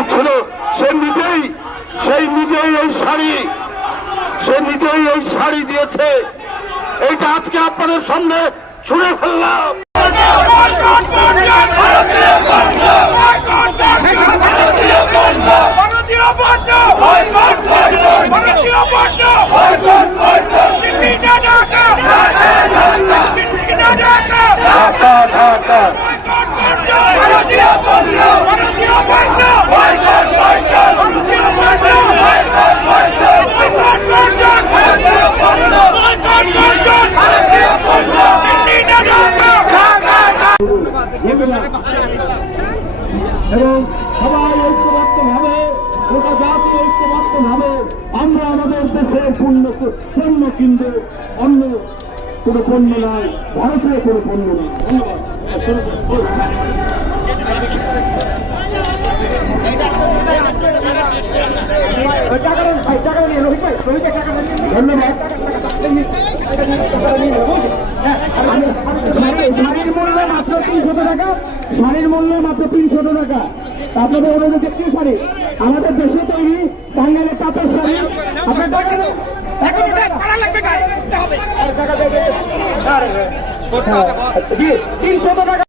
লোক ছিল, সে নিজেই এই শাড়ি দিয়েছে। এইটা আজকে আপনাদের সামনে ছুঁড়ে ফেললাম। এবং সবাই ঐক্যবদ্ধভাবে, গোটা জাতি ঐক্যবদ্ধভাবে আমরা আমাদের দেশের পণ্য কিনবো, অন্য কোনো পণ্য নয়, ভারতের কোনো পণ্য নয়। ধন্যবাদ। শাড়ির মূল্য মাত্র 300 টাকা, শাড়ির মূল্য মাত্র 300 টাকা। আপনাদের অনুরোধ একটি শাড়ি আমাদের দেশে তৈরি বাঙালি তাঁতের শাড়ি। আপনার টাকা 300 টাকা।